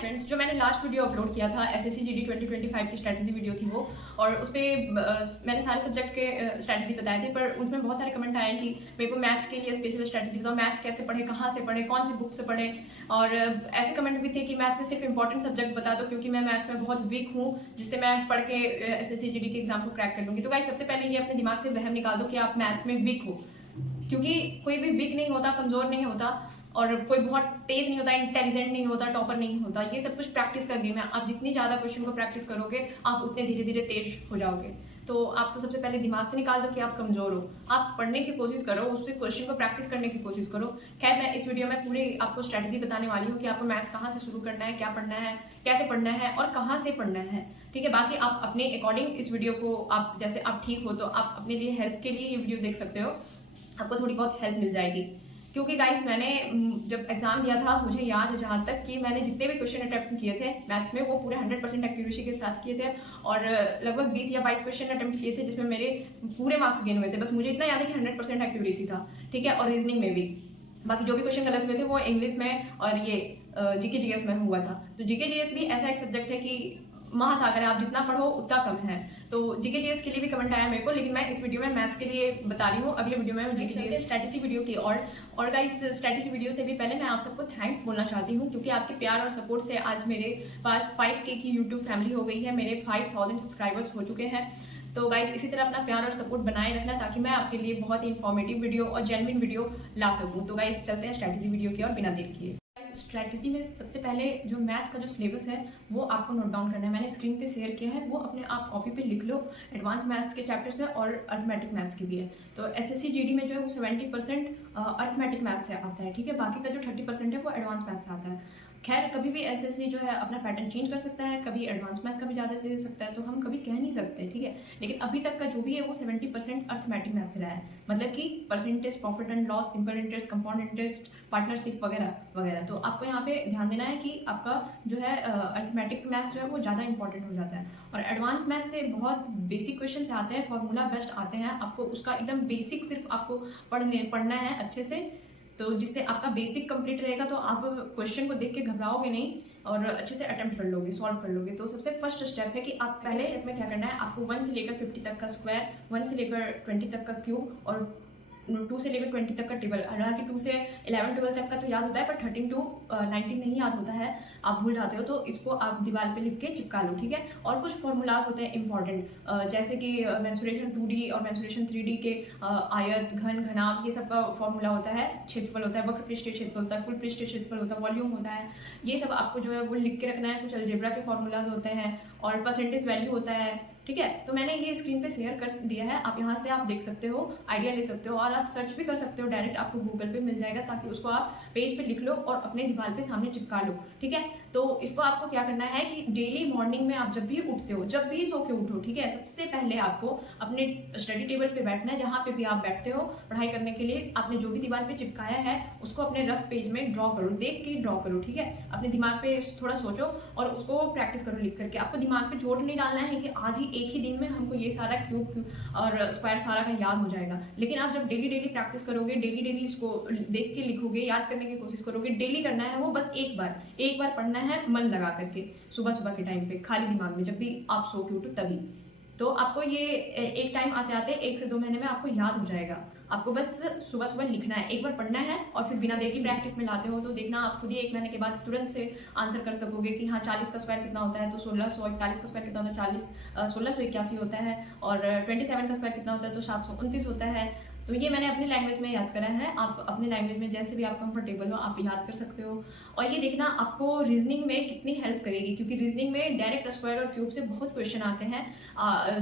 Friends, जो मैंने last video upload किया था एसएससी जीडी 2025 की स्ट्रैटेजी वीडियो थी वो, और उस पर मैंने सारे सब्जेक्ट के स्ट्रैटेजी बताए थे, पर उसमें बहुत सारे कमेंट आए कि मेरे को मैथ्स के लिए स्पेशल स्ट्रैटेजी बताओ, मैथ्स कैसे पढ़े, कहाँ से पढ़े, कौन सी बुक से पढ़े। और ऐसे कमेंट भी थे कि मैथ्स में सिर्फ इंपॉर्टेंट सब्जेक्ट बता दो क्योंकि मैं मैथ्स में बहुत वीक हूँ, जिससे मैं पढ़ के एसएससी जीडी के एग्जाम को क्रैक कर लूँगी। तो गाइस, सबसे पहले ये अपने दिमाग से वहम निकाल दो कि आप मैथ्स में वीक हो, क्योंकि कोई भी वीक नहीं होता, कमजोर नहीं होता, और कोई बहुत तेज नहीं होता, इंटेलिजेंट नहीं होता, टॉपर नहीं होता। ये सब कुछ प्रैक्टिस का गेम है। आप जितनी ज्यादा क्वेश्चन को प्रैक्टिस करोगे, आप उतने धीरे धीरे तेज हो जाओगे। तो आप तो सबसे पहले दिमाग से निकाल दो कि आप कमजोर हो, आप पढ़ने की कोशिश करो, उससे क्वेश्चन को प्रैक्टिस करने की कोशिश करो। खैर, मैं इस वीडियो में पूरी आपको स्ट्रैटेजी बताने वाली हूँ कि आपको मैथ्स कहाँ से शुरू करना है, क्या पढ़ना है, कैसे पढ़ना है और कहाँ से पढ़ना है। ठीक है, बाकी आप अपने अकॉर्डिंग इस वीडियो को, आप जैसे आप ठीक हो तो आप अपने लिए हेल्प के लिए ये वीडियो देख सकते हो, आपको थोड़ी बहुत हेल्प मिल जाएगी। क्योंकि गाइस, मैंने जब एग्जाम दिया था, मुझे याद है जहाँ तक कि मैंने जितने भी क्वेश्चन अटेम्प्ट किए थे मैथ्स में, वो पूरे 100% एक्यूरेसी के साथ किए थे, और लगभग 20 या 22 क्वेश्चन अटेम्प्ट किए थे जिसमें मेरे पूरे मार्क्स गेन हुए थे। बस मुझे इतना याद है कि 100% एक्यूरेसी था। ठीक है, और रीजनिंग में भी बाकी जो भी क्वेश्चन गलत हुए थे वो इंग्लिश में और ये जीके जीएस में हुआ था। तो जीके जीएस भी ऐसा एक सब्जेक्ट है कि महासागर है, आप जितना पढ़ो उतना कम है। तो जीके जीएस के लिए भी कमेंट आया मेरे को, लेकिन मैं इस वीडियो में मैथ्स के लिए बता रही हूँ। अगले वीडियो में जीके जीएस स्ट्रैटेजी वीडियो की। और गाइस, स्ट्रैटेजी वीडियो से भी पहले मैं आप सबको थैंक्स बोलना चाहती हूँ, क्योंकि आपके प्यार और सपोर्ट से आज मेरे पास 5K की यूट्यूब फैमिली हो गई है, मेरे 5000 सब्सक्राइबर्स हो चुके हैं। तो गाइस, इसी तरह अपना प्यार और सपोर्ट बनाए रखना, ताकि मैं आपके लिए बहुत ही इंफॉर्मेटिव वीडियो और जेन्युइन वीडियो ला सकूँ। तो गाइस, चलते हैं स्ट्रैटेजी वीडियो की और बिना देर किए। स्ट्रैटेजी में सबसे पहले जो मैथ का जो सिलेबस है वो आपको नोट डाउन करना है। मैंने स्क्रीन पे शेयर किया है, वो अपने आप कॉपी पे लिख लो। एडवांस मैथ्स के चैप्टर्स है और अर्थमेटिक मैथ्स के भी है। तो एसएससी जीडी में जो है वो 70% अर्थमेटिक मैथ्स से आता है। ठीक है, बाकी का जो 30% है वो एडवांस मैथ्स से आता है। खैर, कभी भी एसएससी जो है अपना पैटर्न चेंज कर सकता है, कभी एडवांस मैथ का भी ज़्यादा दे सकता है, तो हम कभी कह नहीं सकते। ठीक है, लेकिन अभी तक का जो भी है वो 70% अर्थमेटिक मैथ से रहा है, मतलब कि percentage, profit and loss, simple interest, compound interest, partnership वगैरह वगैरह। तो आपको यहाँ पे ध्यान देना है कि आपका जो है अर्थमेटिक मैथ जो है वो ज़्यादा इंपॉर्टेंट हो जाता है। और एडवांस मैथ से बहुत बेसिक क्वेश्चन से आते हैं, फॉर्मूला बेस्ट आते हैं, आपको उसका एकदम बेसिक सिर्फ आपको पढ़ना है अच्छे से। तो जिससे आपका बेसिक कंप्लीट रहेगा, तो आप क्वेश्चन को देख के घबराओगे नहीं और अच्छे से अटेम्प्ट कर लोगे, सॉल्व कर लोगे। तो सबसे फर्स्ट स्टेप है कि आप पहले स्टेप में क्या करना है, आपको 1 से लेकर 50 तक का स्क्वायर, 1 से लेकर 20 तक का क्यूब और 2 से लेकर 20 तक का टेबल। हालांकि 2 से 11 12 तक का तो याद होता है, पर 13 to 19 नहीं याद होता है, आप भूल जाते हो। तो इसको आप दीवार पे लिख के चिपका लो। ठीक है, और कुछ फॉर्मूलाज होते हैं इंपॉर्टेंट, जैसे कि मेंसुरेशन 2D और मेंसुरेशन 3D के आयत, घन, घनाभ, ये सब का फॉर्मूला होता है। क्षेत्रफल होता है, वक्र पृष्ठीय क्षेत्रफल होता है, कुल पृष्ठीय क्षेत्रफल होता है, वॉल्यूम होता है। ये सब आपको जो है वो लिख के रखना है। कुछ अलजेब्रा के फॉर्मूलाज होते हैं और परसेंटेज वैल्यू होता है। ठीक है, तो मैंने ये स्क्रीन पे शेयर कर दिया है, आप यहाँ से आप देख सकते हो, आइडिया ले सकते हो, और आप सर्च भी कर सकते हो, डायरेक्ट आपको गूगल पे मिल जाएगा, ताकि उसको आप पेज पे लिख लो और अपने दीवार पे सामने चिपका लो। ठीक है, तो इसको आपको क्या करना है कि डेली मॉर्निंग में आप जब भी उठते हो, जब भी सो के उठो, ठीक है, सबसे पहले आपको अपने स्टडी टेबल पे बैठना है, जहाँ पे भी आप बैठते हो पढ़ाई करने के लिए। आपने जो भी दीवार पे चिपकाया है उसको अपने रफ पेज में ड्रॉ करो, देख के ड्रॉ करो। ठीक है, अपने दिमाग पे थोड़ा सोचो और उसको प्रैक्टिस करो लिख करके। आपको दिमाग पे जोर नहीं डालना है कि आज ही एक ही दिन में हमको ये सारा क्यूब और स्क्वायर सारा का याद हो जाएगा। लेकिन आप जब डेली डेली प्रैक्टिस करोगे, डेली डेली इसको देख के लिखोगे, याद करने की कोशिश करोगे, डेली करना है वो, बस एक बार पढ़ना है मन लगा करके, सुबह सुबह के टाइम पे खाली दिमाग में, जब भी आप सो के उठो तभी। तो आपको ये एक टाइम आते आते 1 से 2 महीने में आपको याद हो जाएगा। आपको बस सुबह सुबह लिखना है, एक बार पढ़ना है और फिर बिना देखे प्रैक्टिस में लाते हो तो देखना आप खुद ही 1 महीने के बाद तुरंत से आंसर कर सकोगे कि हाँ 40 का स्क्वायर कितना होता है, तो 1641 का स्क्वायर कितना होता है, 1681 होता है, और 27 का स्क्वायर कितना होता है, तो 729 होता है। तो ये मैंने अपनी लैंग्वेज में याद करा है, आप अपने लैंग्वेज में जैसे भी आप कंफर्टेबल हो आप याद कर सकते हो। और ये देखना आपको रीजनिंग में कितनी हेल्प करेगी, क्योंकि रीजनिंग में डायरेक्ट स्क्वायर और क्यूब से बहुत क्वेश्चन आते हैं,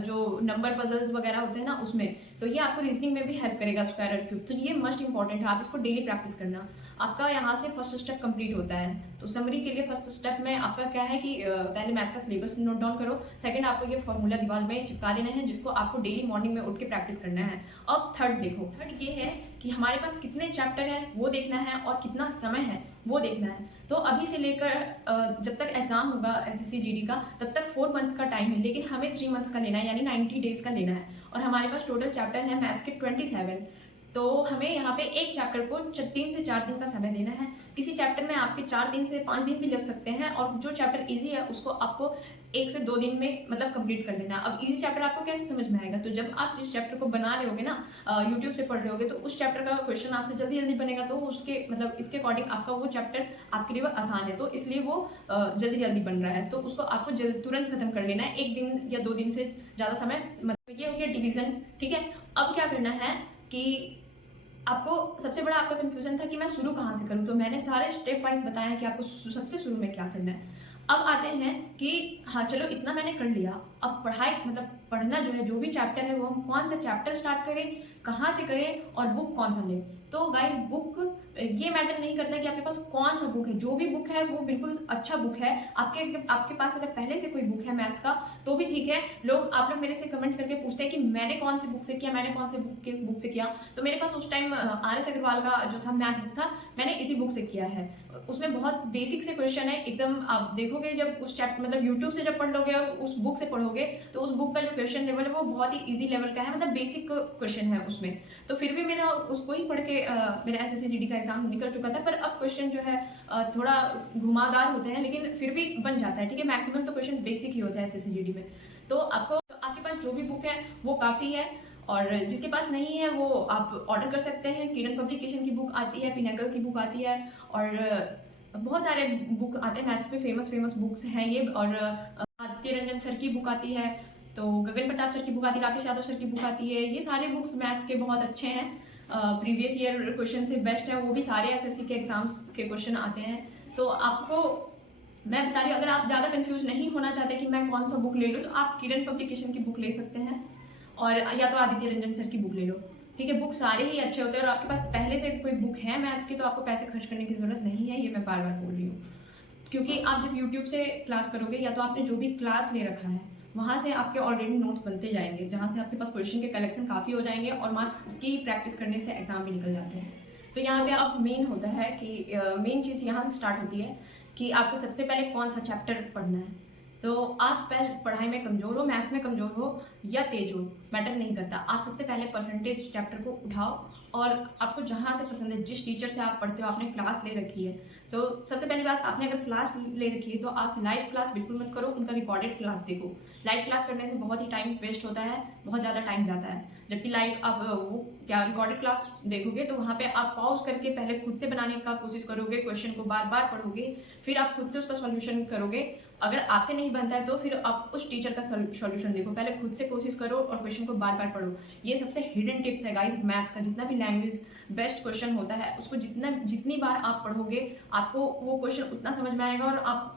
जो नंबर पजल्स वगैरह होते हैं ना उसमें, तो ये आपको रीजनिंग में भी हेल्प करेगा स्क्वायर और क्यूब। तो ये मस्ट इंपॉर्टेंट है, आप इसको डेली प्रैक्टिस करना। आपका यहाँ से फर्स्ट स्टेप कंप्लीट होता है। तो समरी के लिए फर्स्ट स्टेप में आपका क्या है कि पहले मैथ का सिलेबस नोट डाउन करो, सेकंड आपको ये फॉर्मूला दीवार में चिपका देना है, जिसको आपको डेली मॉर्निंग में उठ के प्रैक्टिस करना है। अब थर्ड देखो, थर्ड ये है कि हमारे पास कितने चैप्टर हैं वो देखना है और कितना समय है वो देखना है। तो अभी से लेकर जब तक एग्जाम होगा एसएससी जीडी का, तब तक 4 मंथ का टाइम है, लेकिन हमें 3 मंथ्स का लेना है, यानी 90 डेज का लेना है। और हमारे पास टोटल चैप्टर है मैथ्स के 27। तो हमें यहाँ पे एक चैप्टर को 3 से 4 दिन का समय देना है। किसी चैप्टर में आपके 4 दिन से 5 दिन भी लग सकते हैं और जो चैप्टर ईज़ी है उसको आपको 1 से 2 दिन में मतलब कंप्लीट कर लेना है। अब ईज़ी चैप्टर आपको कैसे समझ में आएगा? तो जब आप जिस चैप्टर को बना रहे होगे ना यूट्यूब से पढ़ रहे होगे, तो उस चैप्टर का क्वेश्चन आपसे जल्दी-जल्दी बनेगा, तो उसके मतलब इसके अकॉर्डिंग आपका वो चैप्टर आपके लिए वो आसान है, तो इसलिए वो जल्दी-जल्दी बन रहा है। तो उसको आपको तुरंत खत्म कर लेना है, 1 दिन या 2 दिन से ज़्यादा समय मतलब ये हो गया डिवीज़न, ठीक है? अब क्या करना है कि आपको सबसे बड़ा आपका कन्फ्यूजन था कि मैं शुरू कहाँ से करूँ, तो मैंने सारे स्टेप वाइज़ बताया है कि आपको सबसे शुरू में क्या करना है। अब आते हैं कि हाँ, चलो इतना मैंने कर लिया, अब पढ़ाई मतलब पढ़ना जो है, जो भी चैप्टर है वो हम कौन सा चैप्टर स्टार्ट करें, कहाँ से करें और बुक कौन सा लें। तो गाइस बुक ये मैटर नहीं करता कि आपके पास कौन सा बुक है, जो भी बुक है वो बिल्कुल अच्छा बुक है। आपके पास अगर पहले से कोई बुक है मैथ्स का तो भी ठीक है। आप लोग मेरे से कमेंट करके पूछते हैं कि मैंने कौन सी बुक से किया, मैंने कौन से बुक से किया। तो मेरे पास उस टाइम RS अग्रवाल का जो था मैथ बुक था, मैंने इसी बुक से किया है। उसमें बहुत बेसिक से क्वेश्चन है एकदम, आप देखोगे जब उस चैप्टर मतलब यूट्यूब से जब पढ़ लोगे और उस बुक से पढ़ोगे तो उस बुक का जो क्वेश्चन लेवल है वो बहुत ही ईजी लेवल का है, मतलब बेसिक क्वेश्चन है उसमें। तो फिर भी मेरा उसको ही पढ़ के मेरा SSC GD का एग्जाम निकल चुका था, पर अब क्वेश्चन जो है थोड़ा घुमावदार होते हैं, लेकिन फिर भी बन जाता है, ठीक है। मैक्सिमम तो क्वेश्चन बेसिक ही होता है SSC GD में। तो आपके पास जो भी बुक है वो काफ़ी है, और जिसके पास नहीं है वो आप ऑर्डर कर सकते हैं। किरण पब्लिकेशन की बुक आती है, पिनाकल की बुक आती है, और बहुत सारे बुक आते हैं मैथ्स पे, फेमस बुक्स हैं ये। और आदित्य रंजन सर की बुक आती है, तो गगन प्रताप सर की बुक आती है, राकेश यादव सर की बुक आती है। ये सारे बुक्स मैथ्स के बहुत अच्छे हैं, प्रीवियस ईयर क्वेश्चन से बेस्ट है, वो भी सारे SSC के एग्जाम्स के क्वेश्चन आते हैं। तो आपको मैं बता रही हूँ, अगर आप ज़्यादा कंफ्यूज नहीं होना चाहते कि मैं कौन सा बुक ले लूँ, तो आप किरण पब्लिकेशन की बुक ले सकते हैं, और या तो आदित्य रंजन सर की बुक ले लो, ठीक है। बुक सारे ही अच्छे होते हैं, और आपके पास पहले से कोई बुक है मैथ्स की तो आपको पैसे खर्च करने की ज़रूरत नहीं है, ये मैं बार बार बोल रही हूँ। क्योंकि आप जब यूट्यूब से क्लास करोगे, या तो आपने जो भी क्लास ले रखा है वहाँ से आपके ऑलरेडी नोट्स बनते जाएंगे, जहाँ से आपके पास क्वेश्चन के कलेक्शन काफ़ी हो जाएंगे, और मात्र उसकी प्रैक्टिस करने से एग्जाम भी निकल जाते हैं। तो यहाँ पे अब मेन होता है कि मेन चीज़ यहाँ से स्टार्ट होती है कि आपको सबसे पहले कौन सा चैप्टर पढ़ना है। तो आप पहले पढ़ाई में कमज़ोर हो, मैथ्स में कमज़ोर हो या तेज हो, मैटर नहीं करता। आप सबसे पहले परसेंटेज चैप्टर को उठाओ, और आपको जहाँ से पसंद है, जिस टीचर से आप पढ़ते हो, आपने क्लास ले रखी है, तो सबसे पहली बात, आपने अगर क्लास ले रखी है तो आप लाइव क्लास बिल्कुल मत करो, उनका रिकॉर्डेड क्लास देखो। लाइव क्लास करने से बहुत ही टाइम वेस्ट होता है, बहुत ज़्यादा टाइम जाता है। जबकि लाइव आप वो क्या रिकॉर्डेड क्लास देखोगे तो वहाँ पे आप पॉज करके पहले खुद से बनाने का कोशिश करोगे, क्वेश्चन को बार बार पढ़ोगे, फिर आप खुद से उसका सॉल्यूशन करोगे। अगर आपसे नहीं बनता है तो फिर आप उस टीचर का सॉल्यूशन देखो, पहले खुद से कोशिश करो और क्वेश्चन को बार बार पढ़ो। ये सबसे हिडन टिप्स है गाइस मैथ्स का। जितना भी लैंग्वेज बेस्ट क्वेश्चन होता है उसको जितनी बार आप पढ़ोगे, आपको वो क्वेश्चन उतना समझ में आएगा, और आप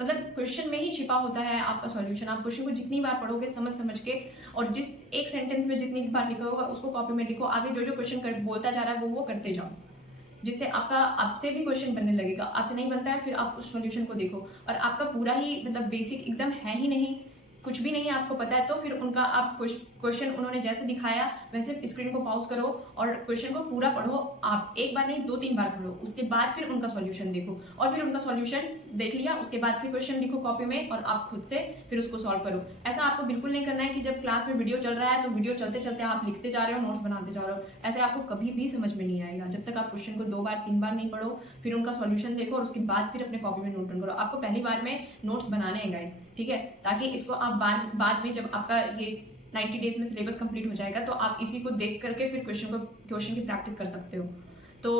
मतलब क्वेश्चन में ही छिपा होता है आपका सॉल्यूशन। आप क्वेश्चन को जितनी बार पढ़ोगे समझ के, और जिस एक सेंटेंस में जितनी बार लिखा होगा उसको कॉपी में लिखो, आगे जो क्वेश्चन बोलता जा रहा है वो करते जाओ, जिससे आपसे भी क्वेश्चन बनने लगेगा। आपसे नहीं बनता है फिर आप उस सॉल्यूशन को देखो, और आपका पूरा ही मतलब बेसिक एकदम है ही नहीं, कुछ भी नहीं आपको पता है, तो फिर उनका आप क्वेश्चन उन्होंने जैसे दिखाया वैसे स्क्रीन को पॉज करो और क्वेश्चन को पूरा पढ़ो। आप एक बार नहीं 2-3 बार पढ़ो, उसके बाद फिर उनका सॉल्यूशन देखो, और फिर उनका सॉल्यूशन देख लिया उसके बाद फिर क्वेश्चन लिखो कॉपी में, और आप खुद से फिर उसको सॉल्व करो। ऐसा आपको बिल्कुल नहीं करना है कि जब क्लास में वीडियो चल रहा है तो वीडियो चलते चलते आप लिखते जा रहे हो, नोट्स बनाते जा रहे हो। ऐसे आपको कभी भी समझ में नहीं आएगा जब तक आप क्वेश्चन को 2 बार 3 बार नहीं पढ़ो, फिर उनका सॉल्यूशन देखो, और उसके बाद फिर अपने कॉपी में नोट डाउन करो। आपको पहली बार में नोट्स बनाने हैं गाइस, ठीक है, ताकि इसको आप बाद में जब आपका ये 90 डेज में सिलेबस कंप्लीट हो जाएगा तो आप इसी को देख करके फिर क्वेश्चन की प्रैक्टिस कर सकते हो। तो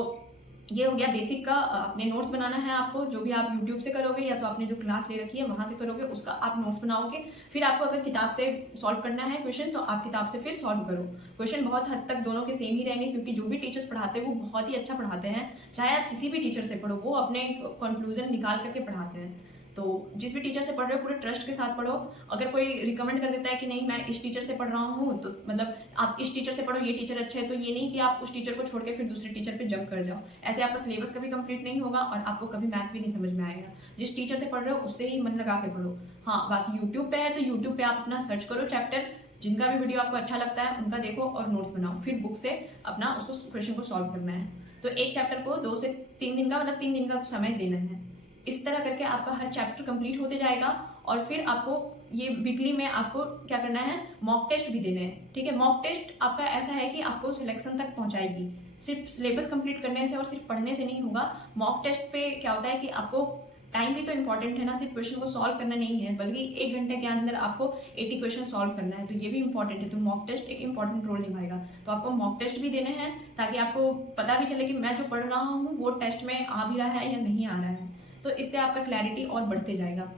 ये हो गया बेसिक का। अपने नोट्स बनाना है आपको, जो भी आप यूट्यूब से करोगे या तो आपने जो क्लास ले रखी है वहाँ से करोगे, उसका आप नोट्स बनाओगे। फिर आपको अगर किताब से सॉल्व करना है क्वेश्चन तो आप किताब से फिर सॉल्व करो। क्वेश्चन बहुत हद तक दोनों के सेम ही रहेंगे, क्योंकि जो भी टीचर्स पढ़ाते हैं वो बहुत ही अच्छा पढ़ाते हैं। चाहे आप किसी भी टीचर से पढ़ो, वो अपने कंक्लूजन निकाल करके पढ़ाते हैं। तो जिस भी टीचर से पढ़ रहे हो पूरे ट्रस्ट के साथ पढ़ो। अगर कोई रिकमेंड कर देता है कि नहीं मैं इस टीचर से पढ़ रहा हूँ, तो मतलब आप इस टीचर से पढ़ो, ये टीचर अच्छे है, तो ये नहीं कि आप उस टीचर को छोड़ के फिर दूसरे टीचर पे जंप कर जाओ। ऐसे आपका सिलेबस कभी कंप्लीट नहीं होगा और आपको कभी मैथ्स भी नहीं समझ में आएगा। जिस टीचर से पढ़ रहे हो उससे ही मन लगा के पढ़ो। हाँ, बाकी यूट्यूब पे है तो यूट्यूब पे आप अपना सर्च करो चैप्टर, जिनका भी वीडियो आपको अच्छा लगता है उनका देखो और नोट्स बनाओ, फिर बुक से अपना उसको क्वेश्चन को सॉल्व करना है। तो एक चैप्टर को 2 से 3 दिन का मतलब 3 दिन का समय देना है। इस तरह करके आपका हर चैप्टर कंप्लीट होते जाएगा, और फिर आपको ये वीकली में आपको क्या करना है, मॉक टेस्ट भी देने हैं, ठीक है। मॉक टेस्ट आपका ऐसा है कि आपको सिलेक्शन तक पहुंचाएगी, सिर्फ सिलेबस कंप्लीट करने से और सिर्फ पढ़ने से नहीं होगा। मॉक टेस्ट पे क्या होता है कि आपको टाइम भी तो इंपॉर्टेंट है ना, सिर्फ क्वेश्चन को सॉल्व करना नहीं है, बल्कि 1 घंटे के अंदर आपको 80 क्वेश्चन सॉल्व करना है, तो ये भी इंपॉर्टेंट है। तो मॉक टेस्ट एक इंपॉर्टेंट रोल निभाएगा। तो आपको मॉक टेस्ट भी देने हैं ताकि आपको पता भी चले कि मैं जो पढ़ रहा हूँ वो टेस्ट में आ भी रहा है या नहीं आ रहा है। तो इससे आपका क्लैरिटी और बढ़ते जाएगा।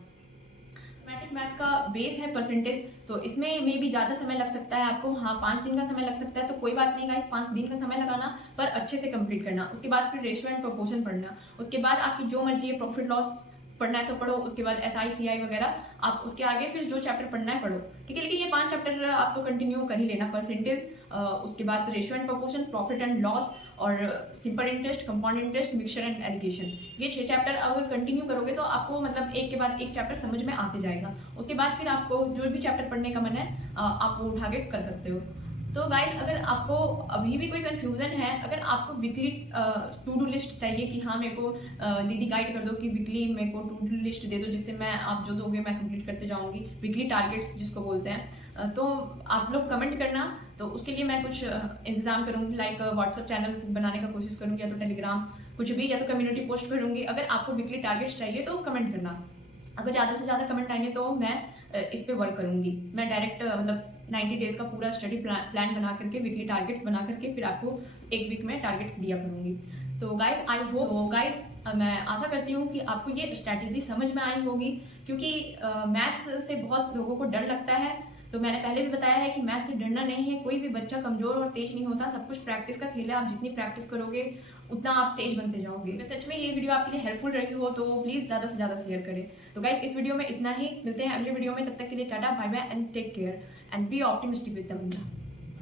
मैथमेटिक मैथ का बेस है परसेंटेज, तो इसमें मे भी ज़्यादा समय लग सकता है आपको, हाँ 5 दिन का समय लग सकता है, तो कोई बात नहीं गाइस, 5 दिन का समय लगाना पर अच्छे से कंप्लीट करना। उसके बाद फिर रेशियो एंड प्रोपोर्शन पढ़ना, उसके बाद आपकी जो मर्जी है, प्रॉफिट लॉस पढ़ना है तो पढ़ो, उसके बाद SI CI वगैरह आप उसके आगे फिर जो चैप्टर पढ़ना है पढ़ो, ठीक है। लेकिन ये 5 चैप्टर आप तो कंटिन्यू कर ही लेना, परसेंटेज, उसके बाद ratio and proportion, profit and loss, और simple interest, compound interest, mixture and alligation. ये 6 चैप्टर अगर कंटिन्यू करोगे तो आपको मतलब एक के बाद एक चैप्टर समझ में आते जाएगा। उसके बाद फिर आपको जो भी चैप्टर पढ़ने का मन है आप वो उठा के कर सकते हो। तो गाइज, अगर आपको अभी भी कोई कन्फ्यूज़न है, अगर आपको वीकली टू डू लिस्ट चाहिए कि हाँ मेरे को दीदी गाइड कर दो कि वीकली मेरे को टू डू लिस्ट दे दो जिससे मैं आप जो दोगे मैं कंप्लीट करते जाऊंगी, वीकली टारगेट्स जिसको बोलते हैं, तो आप लोग कमेंट करना। तो उसके लिए मैं कुछ इंतजाम करूँगी, लाइक व्हाट्सअप चैनल बनाने का कोशिश करूँगी, या तो टेलीग्राम, कुछ भी, या तो कम्युनिटी पोस्ट करूँगी। अगर आपको वीकली टारगेट्स चाहिए तो कमेंट करना। अगर ज़्यादा से ज़्यादा कमेंट आएंगे तो मैं इस पर वर्क करूँगी। मैं डायरेक्ट मतलब 90 डेज़ का पूरा स्टडी प्लान बना करके, वीकली टारगेट्स बना करके फिर आपको एक वीक में टारगेट्स दिया करूँगी। तो गाइस आई होप, गाइस मैं आशा करती हूँ कि आपको ये स्ट्रैटेजी समझ में आई होगी, क्योंकि मैथ्स से बहुत लोगों को डर लगता है। तो मैंने पहले भी बताया है कि मैथ से डरना नहीं है, कोई भी बच्चा कमज़ोर और तेज नहीं होता, सब कुछ प्रैक्टिस का खेल है। आप जितनी प्रैक्टिस करोगे उतना आप तेज बनते जाओगे। अगर सच में ये वीडियो आपके लिए हेल्पफुल रही हो तो प्लीज़ ज़्यादा से ज़्यादा शेयर करें। तो गाइस इस वीडियो में इतना ही, मिलते हैं अगले वीडियो में, तब तक के लिए tata bye bye and take care and be optimistic with the